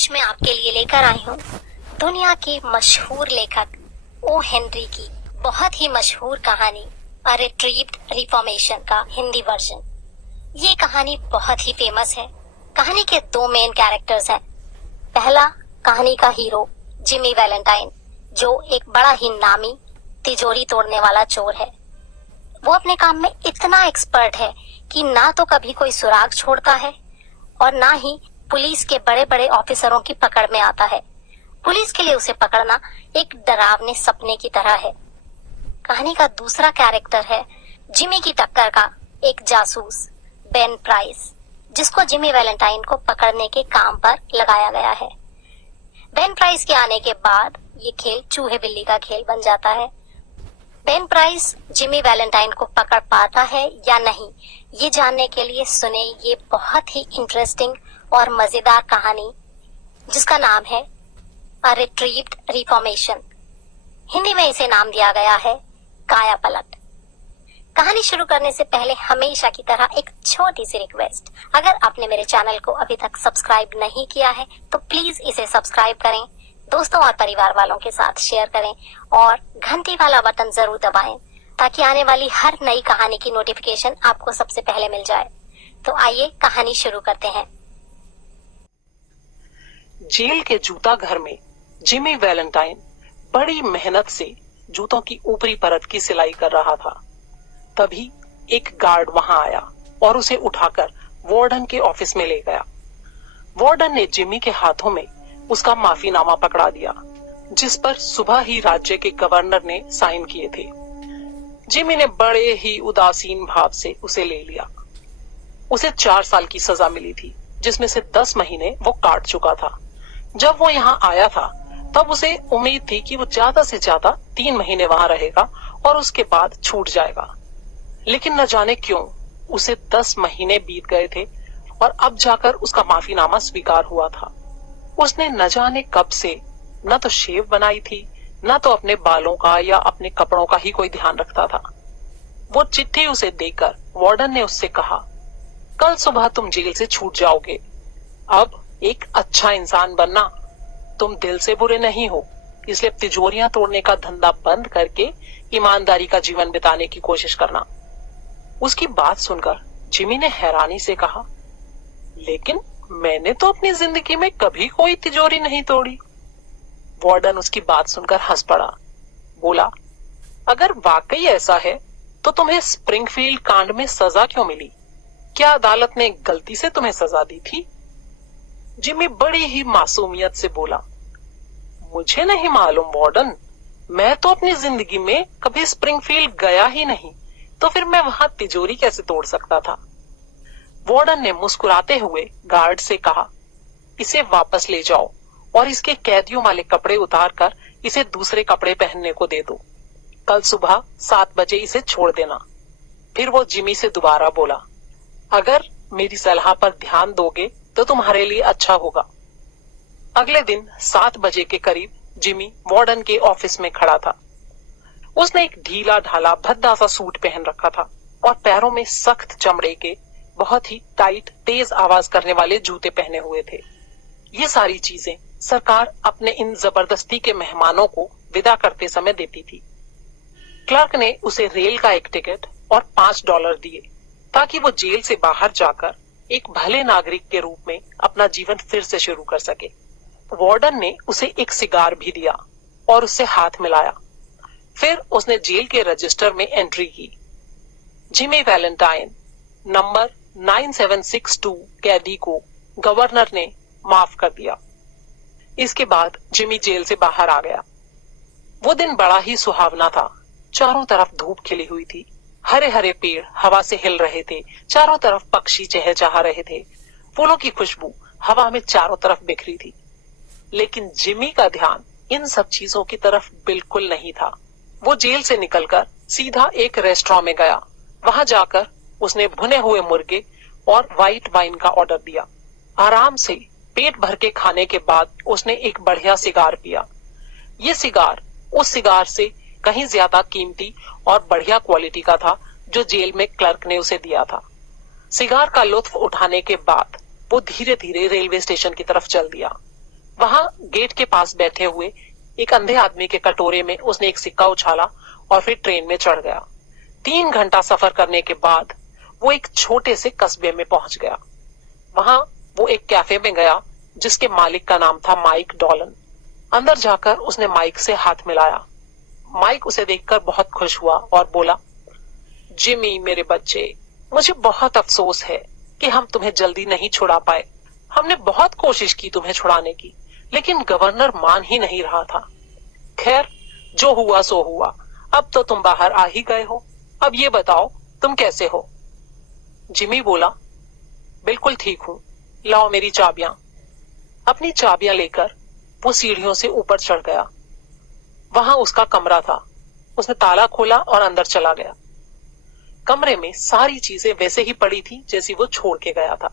आज मैं आपके लिए लेकर आई हूँ दुनिया के मशहूर लेखक ओ हेनरी की बहुत ही मशहूर कहानी अ रिट्रीव्ड रिफॉर्मेशन का हिंदी वर्जन। ये कहानी बहुत ही फेमस है। कहानी के दो मेन कैरेक्टर्स हैं। पहला, कहानी का हीरो जिमी वैलेंटाइन, जो एक बड़ा ही नामी तिजोरी तोड़ने वाला चोर है। वो अपने काम में इतना एक्सपर्ट है कि ना तो कभी कोई सुराग छोड़ता है और ना ही पुलिस के बड़े बड़े ऑफिसरों की पकड़ में आता है। पुलिस के लिए उसे पकड़ना एक डरावने सपने की तरह है। कहानी का दूसरा कैरेक्टर है जिमी की टक्कर का एक जासूस बेन प्राइस, जिसको जिमी वैलेंटाइन को पकड़ने के काम पर लगाया गया है। बेन प्राइस के आने के बाद ये खेल चूहे बिल्ली का खेल बन जाता है। बेन प्राइस जिमी वैलेंटाइन को पकड़ पाता है या नहीं, ये जानने के लिए सुने ये बहुत ही इंटरेस्टिंग और मजेदार कहानी, जिसका नाम है अ रिट्रीव्ड रिफॉर्मेशन। हिंदी में इसे नाम दिया गया है काया पलट। कहानी शुरू करने से पहले हमेशा की तरह एक छोटी सी रिक्वेस्ट, अगर आपने मेरे चैनल को अभी तक सब्सक्राइब नहीं किया है तो प्लीज इसे सब्सक्राइब करें, दोस्तों और परिवार वालों के साथ शेयर करें और घंटी वाला बटन जरूर दबाएं ताकि आने वाली हर नई कहानी की नोटिफिकेशन आपको सबसे पहले मिल जाए। तो आइए कहानी शुरू करते हैं। जेल के जूता घर में जिमी वैलेंटाइन बड़ी मेहनत से जूतों की ऊपरी परत की सिलाई कर रहा था। तभी एक गार्ड वहां आया और उसे उठाकर वार्डन के ऑफिस में ले गया। वार्डन ने जिमी के हाथों में उसका माफीनामा पकड़ा दिया, जिस पर सुबह ही राज्य के गवर्नर ने साइन किए थे। जिमी ने बड़े ही उदासीन भाव से उसे ले लिया। उसे 4 साल की सजा मिली थी, जिसमें से 10 महीने वो काट चुका था। जब वो यहाँ आया था तब उसे उम्मीद थी कि वो ज्यादा से ज्यादा 3 महीने वहां रहेगा और उसके बाद छूट जाएगा। लेकिन न जाने क्यों उसे 10 महीने बीत गए थे और अब जाकर उसका माफीनामा स्वीकार हुआ था। उसने न जाने कब से न तो शेव बनाई थी, न तो अपने बालों का या अपने कपड़ों का ही कोई ध्यान रखता था। वो चिट्ठी उसे देकर वार्डन ने उससे कहा, कल सुबह तुम जेल से छूट जाओगे। अब एक अच्छा इंसान बनना। तुम दिल से बुरे नहीं हो, इसलिए तिजोरियां तोड़ने का धंधा बंद करके ईमानदारी का जीवन बिताने की कोशिश करना। उसकी बात सुनकर जिमी ने हैरानी से कहा, लेकिन मैंने तो अपनी जिंदगी में कभी कोई तिजोरी नहीं तोड़ी। वार्डन उसकी बात सुनकर हंस पड़ा। बोला, अगर वाकई ऐसा है तो तुम्हें स्प्रिंगफील्ड कांड में सजा क्यों मिली? क्या अदालत ने गलती से तुम्हें सजा दी थी? जिमी बड़ी ही मासूमियत से बोला, मुझे नहीं मालूम वार्डन, मैं तो अपनी जिंदगी में कभी स्प्रिंगफील्ड गया ही नहीं, तो फिर मैं वहां तिजोरी कैसे तोड़ सकता था? वार्डन ने मुस्कुराते हुए गार्ड से कहा, इसे वापस ले जाओ और इसके कैदियों वाले कपड़े उतार कर इसे दूसरे कपड़े पहनने को दे दो। कल सुबह 7 बजे इसे छोड़ देना। फिर वो जिमी से दोबारा बोला, अगर मेरी सलाह पर ध्यान दोगे तो तुम्हारे लिए अच्छा होगा। अगले दिन 7 बजे के करीब जिमी वार्डन के ऑफिस में खड़ा था। उसने एक ढीला ढाला भद्दा सा सूट पहन रखा था और पैरों में सख्त चमड़े के बहुत ही टाइट तेज आवाज करने वाले जूते पहने हुए थे। ये सारी चीजें सरकार अपने इन जबरदस्ती के मेहमानों को विदा करते समय देती थी। क्लर्क ने उसे रेल का एक टिकट और $5 दिए ताकि वो जेल से बाहर जाकर एक भले नागरिक के रूप में अपना जीवन फिर से शुरू कर सके। वार्डन ने उसे एक सिगार भी दिया और उससे हाथ मिलाया। फिर उसने जेल के रजिस्टर में एंट्री की। जिमी वैलेंटाइन नंबर 9762 कैदी को गवर्नर ने माफ कर दिया। इसके बाद जिमी जेल से बाहर आ गया। वो दिन बड़ा ही सुहावना था। चारों तरफ धूप खिली हुई थी, हरे हरे पेड़ हवा से हिल रहे थे, चारों तरफ पक्षी चहचहा रहे थे, फूलों की खुशबू हवा में चारों तरफ बिखरी थी। लेकिन जिमी का ध्यान इन सब चीजों की तरफ बिल्कुल नहीं था। वो जेल से निकलकर सीधा एक रेस्टोरेंट में गया। वहां जाकर उसने भुने हुए मुर्गे और व्हाइट वाइन का ऑर्डर दिया। आराम से पेट भर के खाने के बाद उसने एक बढ़िया सिगार पिया। ये सिगार उस सिगार से कहीं ज्यादा कीमती और बढ़िया क्वालिटी का था जो जेल में क्लर्क ने उसे दिया था। सिगार का लुत्फ उठाने के बाद वो धीरे धीरे रेलवे स्टेशन की तरफ चल दिया। वहां गेट के पास बैठे हुए एक अंधे आदमी के कटोरे में उसने एक सिक्का उछाला और फिर ट्रेन में चढ़ गया। 3 घंटा सफर करने के बाद वो एक छोटे से कस्बे में पहुंच गया। वहां वो एक कैफे में गया जिसके मालिक का नाम था माइक डॉलन। अंदर जाकर उसने माइक से हाथ मिलाया। माइक उसे देखकर बहुत खुश हुआ और बोला, जिमी मेरे बच्चे, मुझे बहुत अफसोस है कि हम तुम्हें जल्दी नहीं छुड़ा पाए। हमने बहुत कोशिश की तुम्हें छुड़ाने की, लेकिन गवर्नर मान ही नहीं रहा था। खैर, जो हुआ सो हुआ। अब तो तुम बाहर आ ही गए हो। अब ये बताओ तुम कैसे हो? जिमी बोला, बिल्कुल ठीक हूं, लाओ मेरी चाबियां। अपनी चाबियां लेकर वो सीढ़ियों से ऊपर चढ़ गया। वहां उसका कमरा था। उसने ताला खोला और अंदर चला गया। कमरे में सारी चीजें वैसे ही पड़ी थी जैसी वो छोड़ के गया था।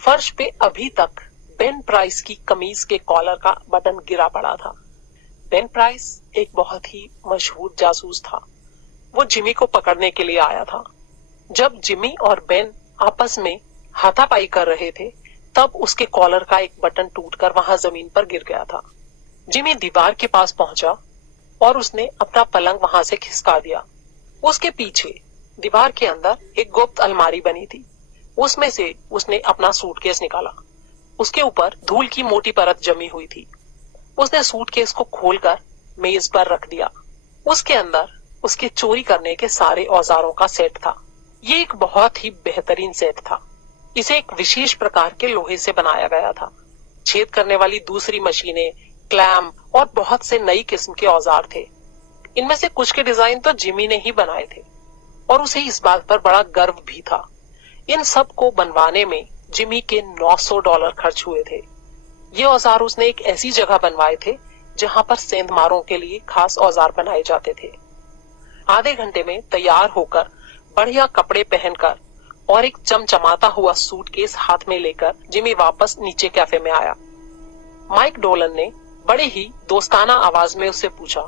फर्श पे अभी तक बेन प्राइस की कमीज के कॉलर का बटन गिरा पड़ा था। बेन प्राइस एक बहुत ही मशहूर जासूस था। वो जिमी को पकड़ने के लिए आया था। जब जिमी और बेन आपस में हाथापाई कर रहे थे, तब उसके कॉलर का एक बटन टूटकर वहां जमीन पर गिर गया था। जिमी दीवार के पास पहुंचा और उसने अपना पलंग वहां से खिसका दिया। उसके पीछे दीवार के अंदर एक गुप्त अलमारी बनी थी। उसमें से उसने अपना सूटकेस निकाला। उसके ऊपर धूल की मोटी परत जमी हुई थी। उसने सूटकेस को खोलकर मेज पर रख दिया। उसके अंदर उसके चोरी करने के सारे औजारों का सेट था। ये एक बहुत ही बेहतरीन सेट था। इसे एक विशेष प्रकार के लोहे से बनाया गया था। छेद करने वाली दूसरी मशीनें, क्लैम्प और बहुत से नई किस्म के औजार थे। इनमें से कुछ के डिजाइन तो जिमी ने ही बनाए थे और उसे इस बात पर बड़ा गर्व भी था। इन सब को बनवाने में जिमी के $900 खर्च हुए थे। ये औजार उसने एक ऐसी जगह बनवाए थे जहां पर सेंधमारों के लिए खास औजार बनाए जाते थे। आधे घंटे में तैयार होकर, बढ़िया कपड़े पहनकर और एक चमचमाता हुआ सूटकेस हाथ में लेकर जिमी वापस नीचे कैफे में आया। माइक डोलन ने बड़े ही दोस्ताना आवाज में उससे पूछा,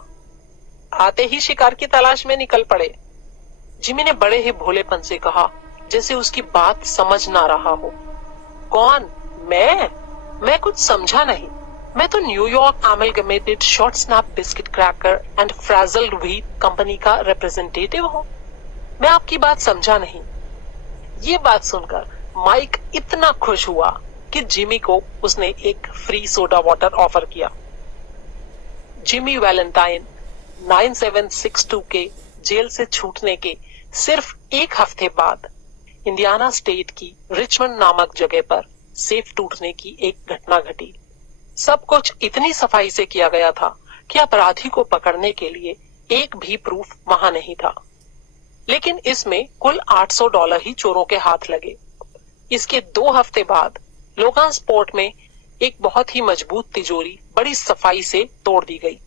आते ही शिकार की तलाश में निकल पड़े? जिमी ने बड़े ही भोलेपन से कहा, जैसे उसकी बात समझ ना रहा हो। कौन? मैं कुछ समझा नहीं। मैं तो New York amalgamated short snap biscuit cracker and frazzled wheat company का रिप्रेजेंटेटिव हूँ। मैं आपकी बात समझा नहीं। ये बात सुनकर माइक इतना खुश हुआ कि जिमी को उसने एक फ्री सोडा वाटर ऑफर किया। जिमी वैलेंटाइन 9762 के जेल से छूटने के सिर्फ 1 हफ्ते बाद इंडियाना स्टेट की रिचमंड नामक जगह पर सेफ टूटने की एक घटना घटी। सब कुछ इतनी सफाई से किया गया था कि अपराधी को पकड़ने के लिए एक भी प्रूफ वहां नहीं था। लेकिन इसमें कुल $800 ही चोरों के हाथ लगे। इसके 2 हफ्ते बाद लोगांस पोर्ट में एक बहुत ही मजबूत तिजोरी बड़ी सफाई से तोड़ दी गई।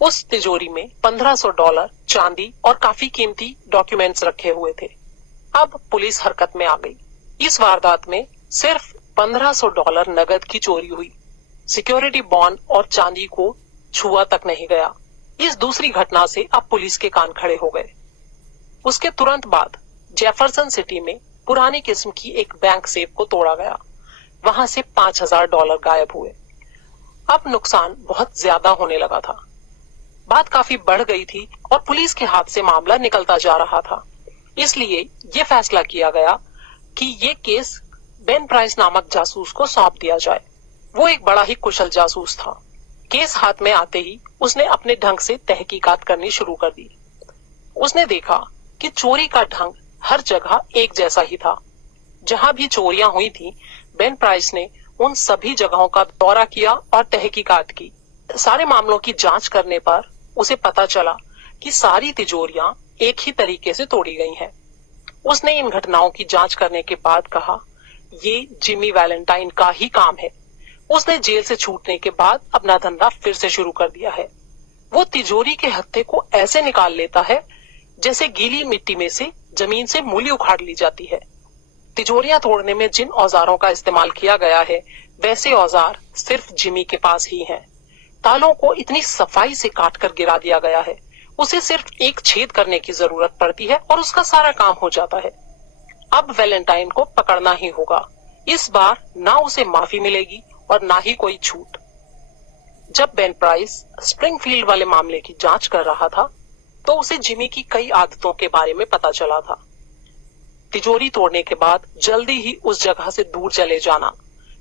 उस तिजोरी में $1500 चांदी और काफी कीमती डॉक्यूमेंट्स रखे हुए थे। अब पुलिस हरकत में आ गई। इस वारदात में सिर्फ $1500 नगद की चोरी हुई। सिक्योरिटी बॉन्ड और चांदी को छुआ तक नहीं गया। इस दूसरी घटना से अब पुलिस के कान खड़े हो गए। उसके तुरंत बाद जेफरसन सिटी में पुरानी किस्म की एक बैंक सेफ को तोड़ा गया। वहां से $5000 गायब हुए। अब नुकसान बहुत ज्यादा होने लगा था। बात काफी बढ़ गई थी और पुलिस के हाथ से मामला निकलता जा रहा था। इसलिए ये फैसला किया गया कि ये केस बेन प्राइस नामक जासूस को सौंप दिया जाए। वो एक बड़ा ही कुशल जासूस था। केस हाथ में आते ही उसने अपने ढंग से तहकीकात करनी शुरू कर दी। उसने देखा कि चोरी का ढंग हर जगह एक जैसा ही था। जहां भी चोरियां हुई थी, बेन प्राइस ने उन सभी जगहों का दौरा किया और तहकीकात की। सारे मामलों की जांच करने पर उसे पता चला कि सारी तिजोरियां एक ही तरीके से तोड़ी गई हैं। उसने इन घटनाओं की जांच करने के बाद कहा, ये जिमी वैलेंटाइन का ही काम है। उसने जेल से छूटने के बाद अपना धंधा फिर से शुरू कर दिया है। वो तिजोरी के हत्थे को ऐसे निकाल लेता है जैसे गीली मिट्टी में से जमीन से मूली उखाड़ ली जाती है। तिजोरियां तोड़ने में जिन औजारों का इस्तेमाल किया गया है, वैसे औजार सिर्फ जिमी के पास ही हैं। तालों को इतनी सफाई से काटकर गिरा दिया गया है, उसे सिर्फ एक छेद करने की जरूरत पड़ती है और उसका सारा काम हो जाता है। अब वैलेंटाइन को पकड़ना ही होगा। इस बार ना उसे माफी मिलेगी और ना ही कोई छूट। जब बेन प्राइस स्प्रिंगफील्ड वाले मामले की जांच कर रहा था तो उसे जिमी की कई आदतों के बारे में पता चला था। तिजोरी तोड़ने के बाद जल्दी ही उस जगह से दूर चले जाना,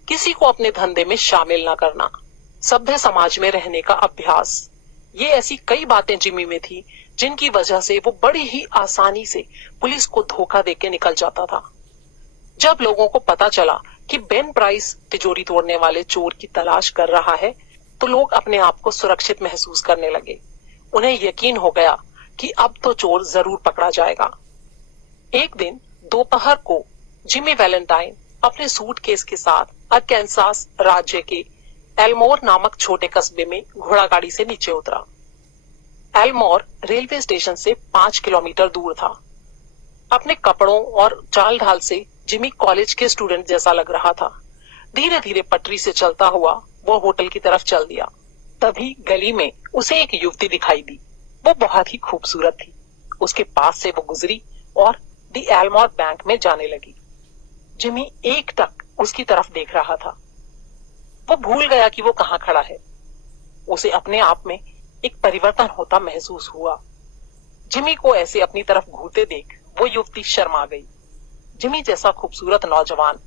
किसी को अपने धंधे में शामिल न करना, सभ्य समाज में रहने का अभ्यास, ये ऐसी कई बातें जिमी में थी जिनकी वजह से वो बड़ी ही आसानी से पुलिस को धोखा देके निकल जाता था। जब लोगों को पता चला कि बेन प्राइस तिजोरी तोड़ने वाले चोर की तलाश कर रहा है तो लोग अपने आप को सुरक्षित महसूस करने लगे। उन्हें यकीन हो गया कि अब तो चोर जरूर पकड़ा जाएगा। एक दिन दोपहर को जिमी वैलेंटाइन अपने सूटकेस के साथ अरकानसास राज्य के एल्मोर नामक छोटे कस्बे में घोड़ागाड़ी से नीचे उतरा। एल्मोर रेलवे स्टेशन से 5 किलोमीटर दूर था। अपने कपड़ों और चाल ढाल से जिमी कॉलेज के स्टूडेंट जैसा लग रहा था। धीरे धीरे पटरी से चलता हुआ वो होटल की तरफ चल दिया। तभी गली में उसे एक युवती दिखाई दी। वो बहुत ही खूबसूरत थी। उसके पास से वो गुजरी और दी एल्मोर बैंक में जाने लगी। जिमी एकटक उसकी तरफ देख रहा था। वो भूल गया कि वो कहाँ खड़ा है। उसे अपने आप में एक परिवर्तन होता महसूस हुआ। जिमी को ऐसे अपनी तरफ घूरते देख वो युवती शर्मा गई। जिमी जैसा खूबसूरत नौजवान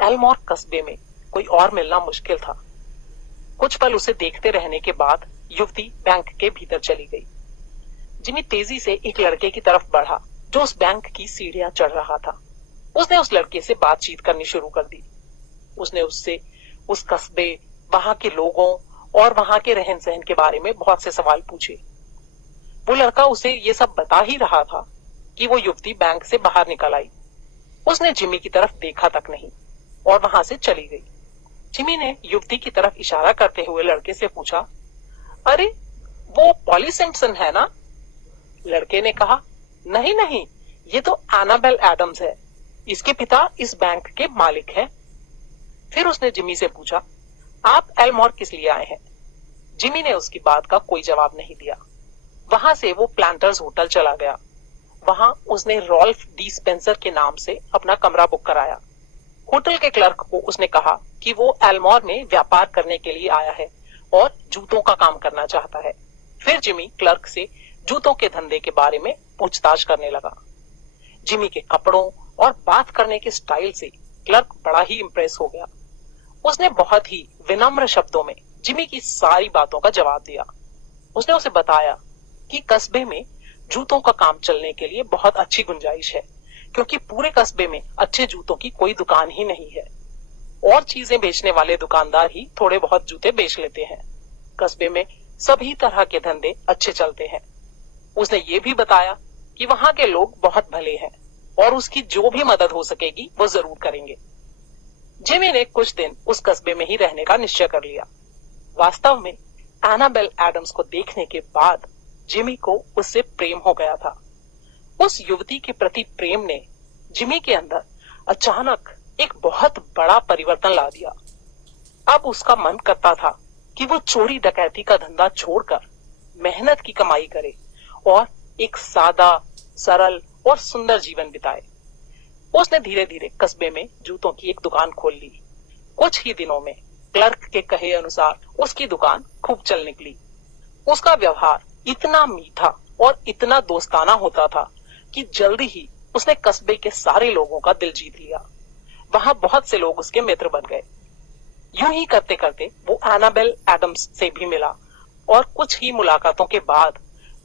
एल्मोर कस्बे में कोई और मिलना मुश्किल था। कुछ पल उसे देखते रहने के बाद युवती बैंक के भीतर चली गई। जिमी तेजी से एक लड़के की तरफ बढ़ा जो उस बैंक की सीढ़ियां चढ़ रहा था। उसने उस लड़के से बातचीत करनी शुरू कर दी। उसने उससे उस कस्बे, वहां के लोगों और वहां के रहन सहन के बारे में बहुत से सवाल पूछे। वो लड़का उसे ये सब बता ही रहा था कि वो युवती बैंक से बाहर निकल आई। उसने जिमी की तरफ देखा तक नहीं और वहां से चली गई। जिमी ने युवती की तरफ इशारा करते हुए लड़के से पूछा, अरे वो पॉली सिम्पसन है ना? लड़के ने कहा, नहीं नहीं, ये तो एनाबेल एडम्स है। इसके पिता इस बैंक के मालिक हैं। फिर उसने जिमी से पूछा, आप एल्मोर किस लिए आए हैं? जिमी ने उसकी बात का कोई जवाब नहीं दिया। वहां से वो प्लांटर्स होटल चला गया। वहां उसने रॉल्फ डी स्पेंसर के नाम से अपना कमरा बुक कराया। होटल के क्लर्क को उसने कहा कि वो एल्मोर में व्यापार करने के लिए आया है और जूतों का काम करना चाहता है। फिर जिमी क्लर्क से जूतों के धंधे के बारे में पूछताछ करने लगा। जिमी के कपड़ों और बात करने के स्टाइल से क्लर्क बड़ा ही इंप्रेस हो गया। उसने बहुत ही विनम्र शब्दों में जिमी की सारी बातों का जवाब दिया। उसने उसे बताया कि कस्बे में जूतों का काम चलने के लिए बहुत अच्छी गुंजाइश है, क्योंकि पूरे कस्बे में अच्छे जूतों की कोई दुकान ही नहीं है और चीजें बेचने वाले दुकानदार ही थोड़े बहुत जूते बेच लेते हैं। कस्बे में सभी तरह के धंधे अच्छे चलते हैं। उसने ये भी बताया कि वहां के लोग बहुत भले हैं और उसकी जो भी मदद हो सकेगी वो जरूर करेंगे। जिमी ने कुछ दिन उस कस्बे में ही रहने का निश्चय कर लिया। वास्तव में एनाबेल एडम्स को देखने के बाद जिमी को उससे प्रेम हो गया था। उस युवती के प्रति प्रेम ने जिमी के अंदर अचानक एक बहुत बड़ा परिवर्तन ला दिया। अब उसका मन करता था कि वो चोरी डकैती का धंधा छोड़कर मेहनत की कमाई करे और एक सादा, सरल और सुंदर जीवन बिताए। उसने धीरे धीरे कस्बे में जूतों की एक दुकान खोल ली। कुछ ही दिनों में क्लर्क के कहे अनुसार उसकी दुकान खूब चल निकली। उसका व्यवहार इतना मीठा और इतना दोस्ताना होता था कि जल्दी ही उसने कस्बे के सारे लोगों का दिल जीत लिया। वहां बहुत से लोग उसके मित्र बन गए। यूं ही करते करते वो एनाबेल एडम्स से भी मिला और कुछ ही मुलाकातों के बाद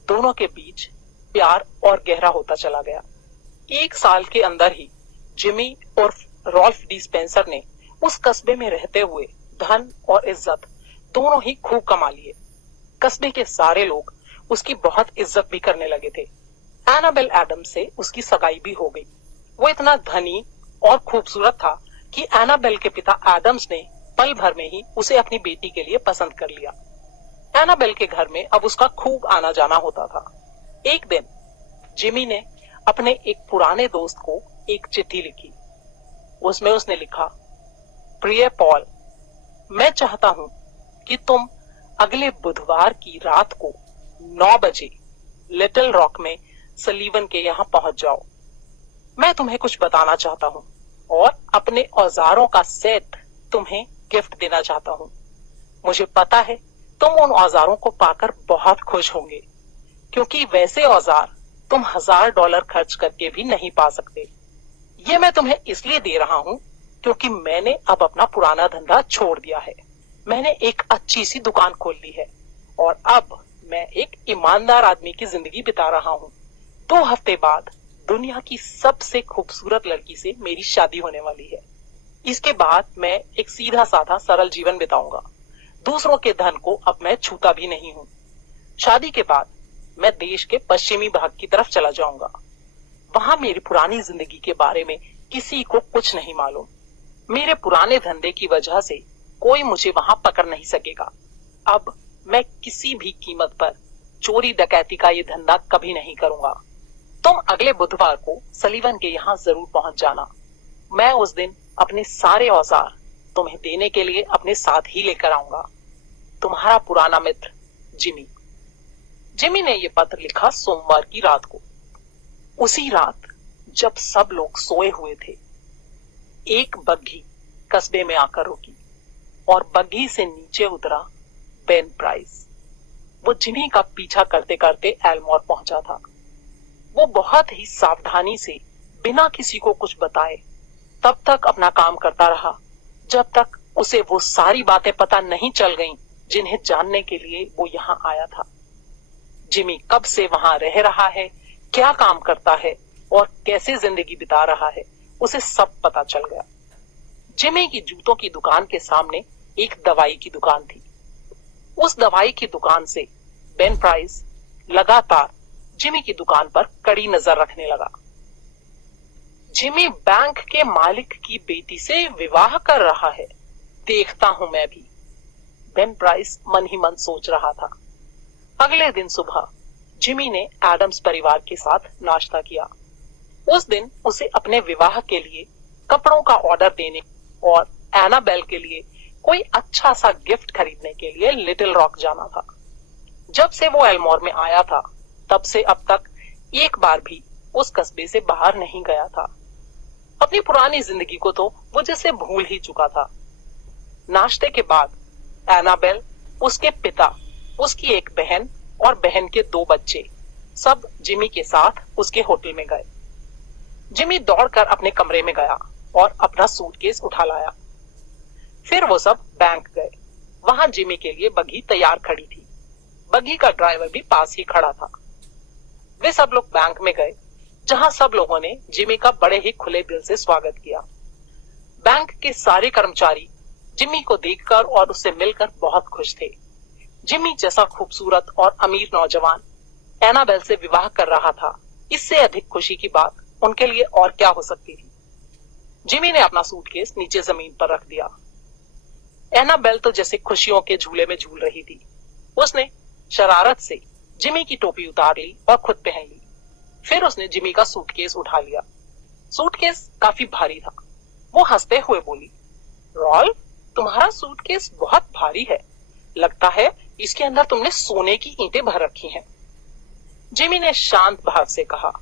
दोनों के बीच प्यार और गहरा होता चला गया। 1 साल के अंदर ही जिमी और रॉल्फ डी स्पेंसर ने उस कस्बे में रहते हुए धन और इज्जत दोनों ही खूब कमा लिए। कस्बे के सारे लोग उसकी बहुत इज्जत भी करने लगे थे। एनाबेल एडम्स से उसकी सगाई भी हो गई। वो इतना धनी और खूबसूरत था कि एनाबेल के पिता एडम्स ने पल भर में ही उसे अपनी बेटी के लिए पसंद कर लिया। एनाबेल के घर में अब उसका खूब आना जाना होता था। एक दिन जिमी ने अपने एक पुराने दोस्त को एक चिट्ठी लिखी। उसमें उसने लिखा, प्रिय पॉल, मैं चाहता हूं कि तुम अगले बुधवार की रात को 9 बजे लिटिल रॉक में सलीवन के यहाँ पहुंच जाओ। मैं तुम्हें कुछ बताना चाहता हूँ और अपने औजारों का सेट तुम्हें गिफ्ट देना चाहता हूँ। मुझे पता है तुम उन औजारों को पाकर बहुत खुश होंगे, क्योंकि वैसे औजार तुम $1000 खर्च करके भी नहीं पा सकते। ये मैं तुम्हें इसलिए दे रहा हूँ क्योंकि मैंने अब अपना पुराना धंधा छोड़ दिया है। मैंने एक अच्छी सी दुकान खोल ली है और अब मैं एक ईमानदार आदमी की जिंदगी बिता रहा हूँ। 2 हफ्ते बाद दुनिया की सबसे खूबसूरत लड़की से मेरी शादी होने वाली है। इसके बाद मैं एक सीधा साधा सरल जीवन बिताऊंगा। दूसरों के धन को अब मैं छूता भी नहीं हूँ। शादी के बाद मैं देश के पश्चिमी भाग की तरफ चला जाऊंगा। वहां मेरी पुरानी जिंदगी के बारे में किसी को कुछ नहीं मालूम। मेरे पुराने धंधे की वजह से कोई मुझे वहां पकड़ नहीं सकेगा। अब मैं किसी भी कीमत पर चोरी डकैती का ये धंधा कभी नहीं करूंगा। तुम अगले बुधवार को सलीवन के यहाँ जरूर पहुंच जाना। मैं उस दिन अपने सारे औजार तुम्हें देने के लिए अपने साथ ही लेकर आऊंगा। तुम्हारा पुराना मित्र जिमी। जिमी ने यह पत्र लिखा सोमवार की रात को। उसी रात जब सब लोग सोए हुए थे, एक बग्घी कस्बे में आकर रुकी और बग्घी से नीचे उतरा बेन प्राइस। वो जिमी का पीछा करते करते एल्मोर पहुंचा था। वो बहुत ही सावधानी से बिना किसी को कुछ बताए तब तक अपना काम करता रहा जब तक उसे वो सारी बातें पता नहीं चल गईं जिन्हें जानने के लिए वो यहाँ आया था। जिमी कब से वहां रह रहा है, क्या काम करता है और कैसे जिंदगी बिता रहा है, उसे सब पता चल गया। जिमी की जूतों की दुकान के सामने एक दवाई की दुकान थी। उस दवाई की दुकान से बेन प्राइस लगातार जिमी की दुकान पर कड़ी नजर रखने लगा। जिमी बैंक के मालिक की बेटी से विवाह कर रहा है, देखता हूं मैं भी, बेन प्राइस मन ही मन सोच रहा था। अगले दिन सुबह जिमी ने एडम्स परिवार के साथ नाश्ता किया। उस दिन उसे अपने विवाह के लिए कपड़ों का ऑर्डर देने और एनाबेल के लिए कोई अच्छा सा गिफ्ट खरीदने के लिए लिटिल रॉक जाना था। जब से वो एल्मोर में आया था तब से अब तक एक बार भी उस कस्बे से बाहर नहीं गया था। अपनी पुरानी जिंदगी को तो वो जैसे भूल ही चुका था। नाश्ते के बाद एनाबेल, उसके पिता, उसकी एक बहन और बहन के 2 बच्चे सब जिमी के साथ उसके होटल में गए। जिमी दौड़कर अपने कमरे में गया और अपना सूटकेस उठा लाया। फिर वो सब बैंक गए। वहां जिमी के लिए बग्घी तैयार खड़ी थी। बग्घी का ड्राइवर भी पास ही खड़ा था। वे सब लोग बैंक में गए, जहां सब लोगों ने जिमी का बड़े ही खुले दिल से स्वागत किया। बैंक के सारे कर्मचारी जिमी को देखकर और उससे मिलकर बहुत खुश थे। जिमी जैसा खूबसूरत और अमीर नौजवान एनाबेल से विवाह कर रहा था, इससे अधिक खुशी की बात उनके लिए और क्या हो सकती थी। जिमी ने अपना सूटकेस नीचे जमीन पर रख दिया। एनाबेल तो जैसे खुशियों के झूले में झूल रही थी। उसने शरारत से जिमी की टोपी उतार ली और खुद पहन ली। फिर उसने जिमी का सूटकेस उठा लिया। सूटकेस काफी भारी था। वो हंसते हुए बोली, रॉल, तुम्हारा सूटकेस बहुत भारी है। लगता है इसके अंदर तुमने सोने की ईंटें भर रखी हैं। जिमी ने शांत भाव से कहा,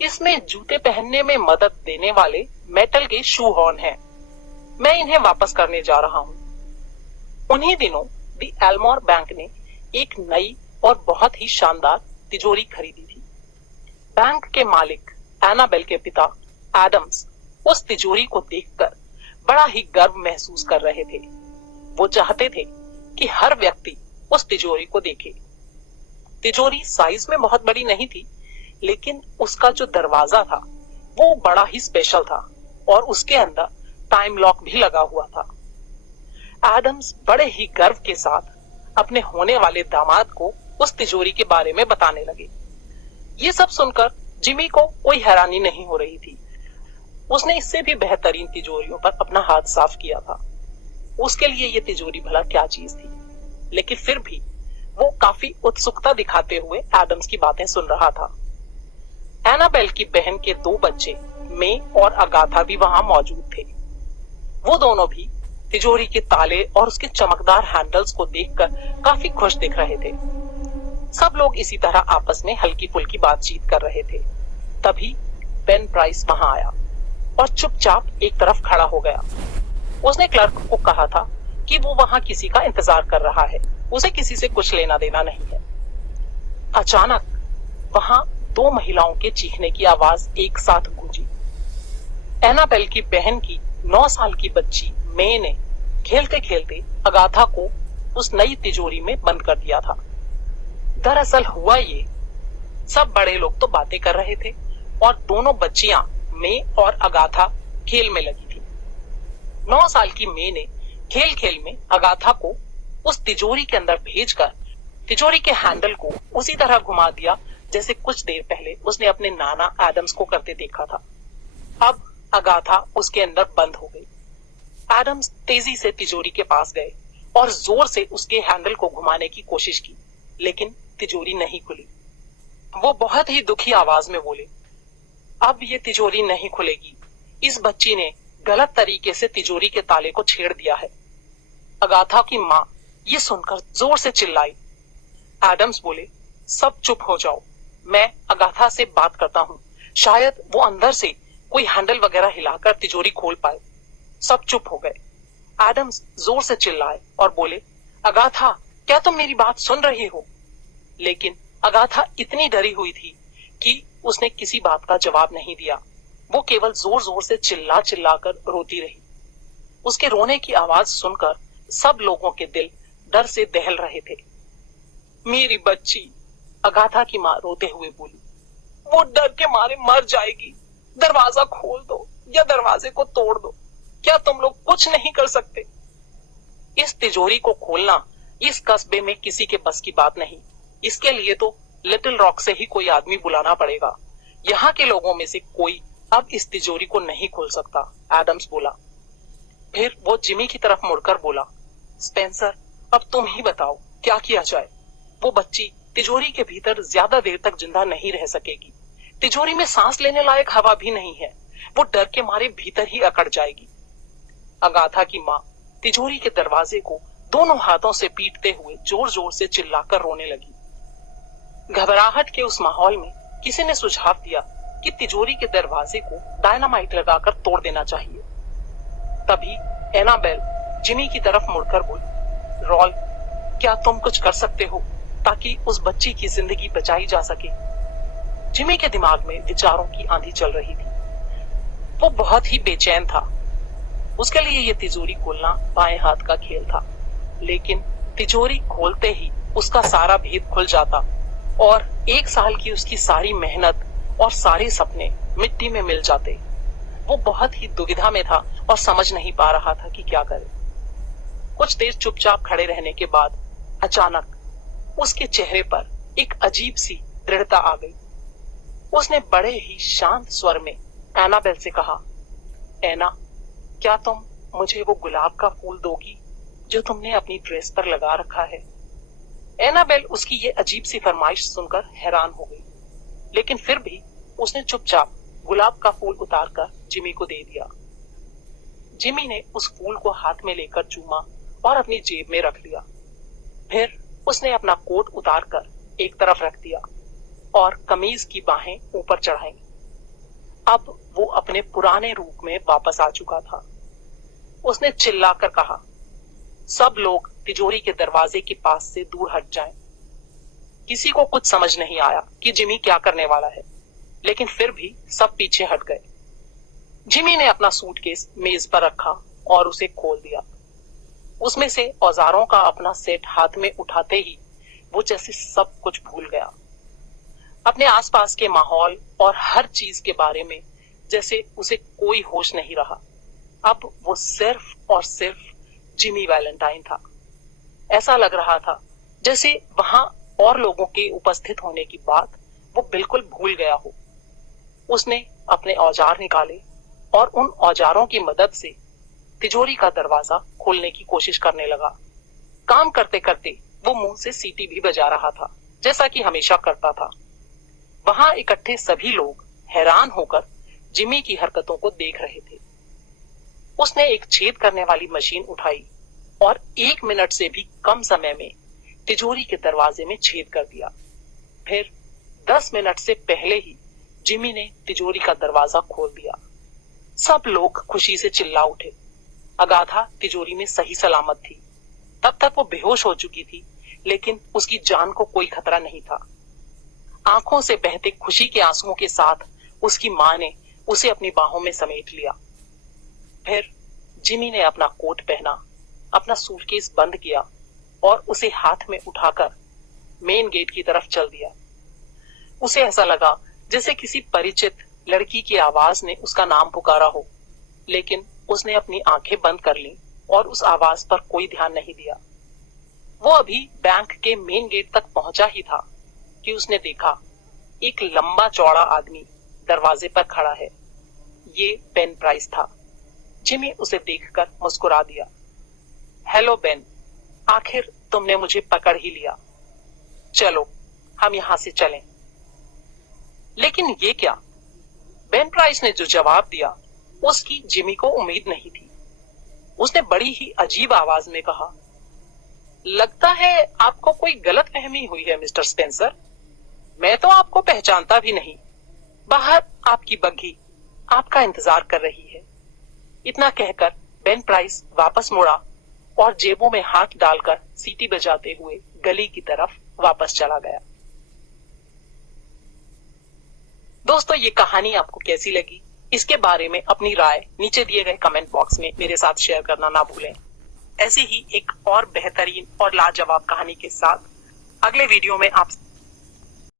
इसमें जूते पहनने में मदद देने वाले मेटल के शू हॉर्न हैं। मैं इन्हें वापस करने जा रहा हूं। उन्हीं दिनों दी एल्मोर बैंक ने एक नई और बहुत ही शानदार तिजोरी खरीदी थी। बैंक के मालिक एनाबेल के पिता एडम्स उस तिजोरी को देखकर बड़ा ही गर्व महसूस कर रहे थे। वो चाहते थे कि हर व्यक्ति उस तिजोरी को देखे। तिजोरी साइज में बहुत बड़ी नहीं थी, लेकिन उसका जो दरवाजा था वो बड़ा ही स्पेशल था और उसके अंदर टाइम लॉक भी लगा हुआ था। एडम्स बड़े ही गर्व के साथ अपने होने वाले दामाद को उस तिजोरी के बारे में बताने लगे। ये सब सुनकर जिमी को कोई हैरानी नहीं हो रही थी। उसने इससे भी बेहतरीन तिजोरियों पर अपना हाथ साफ किया था। उसके लिए ये तिजोरी भला क्या चीज थी, लेकिन फिर भी वो काफी उत्सुकता दिखाते हुए एडम्स की बातें सुन रहा था। एनाबेल की बहन के 2 बच्चे मे और अगाथा भी वहां मौजूद थे। वो दोनों भी तिजोरी के ताले और उसके चमकदार हैंडल्स को देखकर काफी खुश दिख रहे थे। सब लोग इसी तरह आपस में हल्की फुल्की बातचीत कर रहे थे। तभी बेन प्राइस वहां आया और चुपचाप एक तरफ खड़ा हो गया। उसने क्लर्क को कहा था कि वो वहां किसी का इंतजार कर रहा है, उसे किसी से कुछ लेना देना नहीं है। अचानक वहां दो महिलाओं के चीखने की आवाज एक साथ गूंजी। एनाबेल की बहन की 9 साल की बच्ची मे ने खेलते खेलते अगाथा को उस नई तिजोरी में बंद कर दिया था। दरअसल हुआ ये, सब बड़े लोग तो बातें कर रहे थे और दोनों बच्चियां मे और अगाथा खेल में लगी थी। 9 साल की मे ने खेल खेल में अगाथा को उस तिजोरी के अंदर भेजकर तिजोरी के हैंडल को उसी तरह घुमा दिया जैसे कुछ देर पहले उसने अपने नाना एडम्स को करते देखा था। अब अगाथा उसके अंदर बंद हो गई। एडम्स तेजी से तिजोरी के पास गए और जोर से उसके हैंडल को घुमाने की कोशिश की, लेकिन तिजोरी नहीं खुली। वो बहुत ही दुखी आवाज में बोले, अब ये तिजोरी नहीं खुलेगी, इस बच्ची ने गलत तरीके से तिजोरी के ताले को छेड़ दिया है। अगाथा की माँ ये सुनकर जोर से चिल्लाई। एडम्स बोले, सब चुप हो जाओ, मैं अगाथा से बात करता हूँ, शायद वो अंदर से कोई हैंडल वगैरह हिलाकर तिजोरी खोल पाए। सब चुप हो गए। एडम्स जोर से चिल्लाए और बोले, अगाथा, क्या तुम मेरी बात सुन रही हो? लेकिन अगाथा इतनी डरी हुई थी कि उसने किसी बात का जवाब नहीं दिया। वो केवल जोर जोर से चिल्ला चिल्लाकर रोती रही। उसके रोने की आवाज सुनकर सब लोगों के दिल डर से दहल रहे थे। मेरी बच्ची, अगाथा की माँ रोते हुए बोली, वो डर के मारे मर जाएगी, दरवाजा खोल दो या दरवाजे को तोड़ दो, क्या तुम लोग कुछ नहीं कर सकते? इस तिजोरी को खोलना इस कस्बे में किसी के बस की बात नहीं, इसके लिए तो लिटिल रॉक से ही कोई आदमी बुलाना पड़ेगा। यहाँ के लोगों में से कोई अब इस तिजोरी को नहीं खोल सकता, एडम्स बोला। फिर वो जिमी की तरफ मुड़कर बोला, स्पेंसर, अब तुम ही बताओ क्या किया जाए? वो बच्ची तिजोरी के भीतर ज्यादा देर तक जिंदा नहीं रह सकेगी। तिजोरी में सांस लेने लायक हवा भी नहीं है, वो डर के मारे भीतर ही अकड़ जाएगी। अगाथा की माँ तिजोरी के दरवाजे को दोनों हाथों से पीटते हुए जोर जोर से चिल्लाकर रोने लगी। घबराहट के उस माहौल में किसी ने सुझाव दिया कि तिजोरी के दरवाजे को डायनामाइट लगाकर तोड़ देना चाहिए। तभी एनाबेल जिमी की तरफ मुड़कर बोली, रॉल, क्या तुम कुछ कर सकते हो ताकि उस बच्ची की जिंदगी बचाई जा सके? जिमी के दिमाग में विचारों की आंधी चल रही थी। वो बहुत ही बेचैन था। उसके लिए ये तिजोरी खोलना बाएं हाथ का खेल था, लेकिन तिजोरी खोलते ही उसका सारा भेद खुल जाता और 1 साल की उसकी सारी मेहनत और सारे सपने मिट्टी में मिल जाते। वो बहुत ही दुविधा में था और समझ नहीं पा रहा था कि क्या करे। कुछ देर चुपचाप खड़े रहने के बाद अचानक उसके चेहरे पर एक अजीब सी दृढ़ता आ गई। उसने बड़े ही शांत स्वर में एनाबेल से कहा, एना, क्या तुम मुझे वो गुलाब का फूल दोगी जो तुमने अपनी ड्रेस पर लगा रखा है? एनाबेल उसकी ये अजीब सी फरमाइश सुनकर हैरान हो गई, लेकिन फिर भी उसने चुपचाप गुलाब का फूल उतारकर जिमी को दे दिया। जिमी ने उस फूल को हाथ में लेकर चूमा और अपनी जेब में रख लिया। फिर उसने अपना कोट उतारकर एक तरफ रख दिया और कमीज की बाहें ऊपर चढ़ाई। अब वो अपने पुराने रूप में वापस आ चुका था। उसने चिल्लाकर कहा, सब लोग तिजोरी के दरवाजे के पास से दूर हट जाएं। किसी को कुछ समझ नहीं आया कि जिमी क्या करने वाला है, लेकिन फिर भी सब पीछे हट गए। जिमी ने अपना सूटकेस मेज पर रखा और उसे खोल दिया। उसमें से औजारों का अपना सेट हाथ में उठाते ही वो जैसे सब कुछ भूल गया। अपने आसपास के माहौल और हर चीज के बारे में जैसे उसे कोई होश नहीं रहा। अब वो सिर्फ और सिर्फ जिमी वैलेंटाइन था। ऐसा लग रहा था जैसे वहां और लोगों के उपस्थित होने की बात वो बिल्कुल भूल गया हो। उसने अपने औजार निकाले और उन औजारों की मदद से तिजोरी का दरवाजा खोलने की कोशिश करने लगा। काम करते करते वो मुंह से सीटी भी बजा रहा था, जैसा कि हमेशा करता था। वहां इकट्ठे सभी लोग हैरान होकर जिमी की हरकतों को देख रहे थे। उसने एक छेद करने वाली मशीन उठाई और 1 मिनट से भी कम समय में तिजोरी के दरवाजे में छेद कर दिया। फिर 10 मिनट से पहले ही जिमी ने तिजोरी का दरवाजा खोल दिया। सब लोग खुशी से चिल्ला उठे। अगाथा तिजोरी में सही सलामत थी। तब तक वो बेहोश हो चुकी थी, लेकिन उसकी जान को कोई खतरा नहीं था। आंखों से बहते खुशी के आंसुओं के साथ उसकी मां ने उसे अपनी बाहों में समेट लिया। फिर जिमी ने अपना कोट पहना, अपना सूटकेस बंद किया और उसे हाथ में उठाकर मेन गेट की तरफ चल दिया। उसे ऐसा लगा जैसे किसी परिचित लड़की की आवाज ने उसका नाम पुकारा हो, लेकिन उसने अपनी आंखें बंद कर लीं और उस आवाज पर कोई ध्यान नहीं दिया। वो अभी बैंक के मेन गेट तक पहुंचा ही था कि उसने देखा एक लंबा चौड़ा आदमी दरवाजे पर खड़ा है। ये बेन प्राइस था। जिमी उसे देखकर मुस्कुरा दिया। हेलो बेन, आखिर तुमने मुझे पकड़ ही लिया। चलो हम यहां से चलें। लेकिन ये क्या? बेन प्राइस ने जो जवाब दिया उसकी जिमी को उम्मीद नहीं थी। उसने बड़ी ही अजीब आवाज में कहा, लगता है आपको कोई गलतफहमी हुई है मिस्टर स्पेंसर। मैं तो आपको पहचानता भी नहीं। बाहर आपकी बग्घी आपका इंतजार कर रही है। इतना कहकर बेन प्राइस वापस मुड़ा और जेबों में हाथ डालकर सीटी बजाते हुए गली की तरफ वापस चला गया। दोस्तों, ये कहानी आपको कैसी लगी? इसके बारे में अपनी राय नीचे दिए गए कमेंट बॉक्स में मेरे साथ शेयर करना ना भूलें। ऐसी ही एक और बेहतरीन और लाजवाब कहानी के साथ अगले वीडियो में आप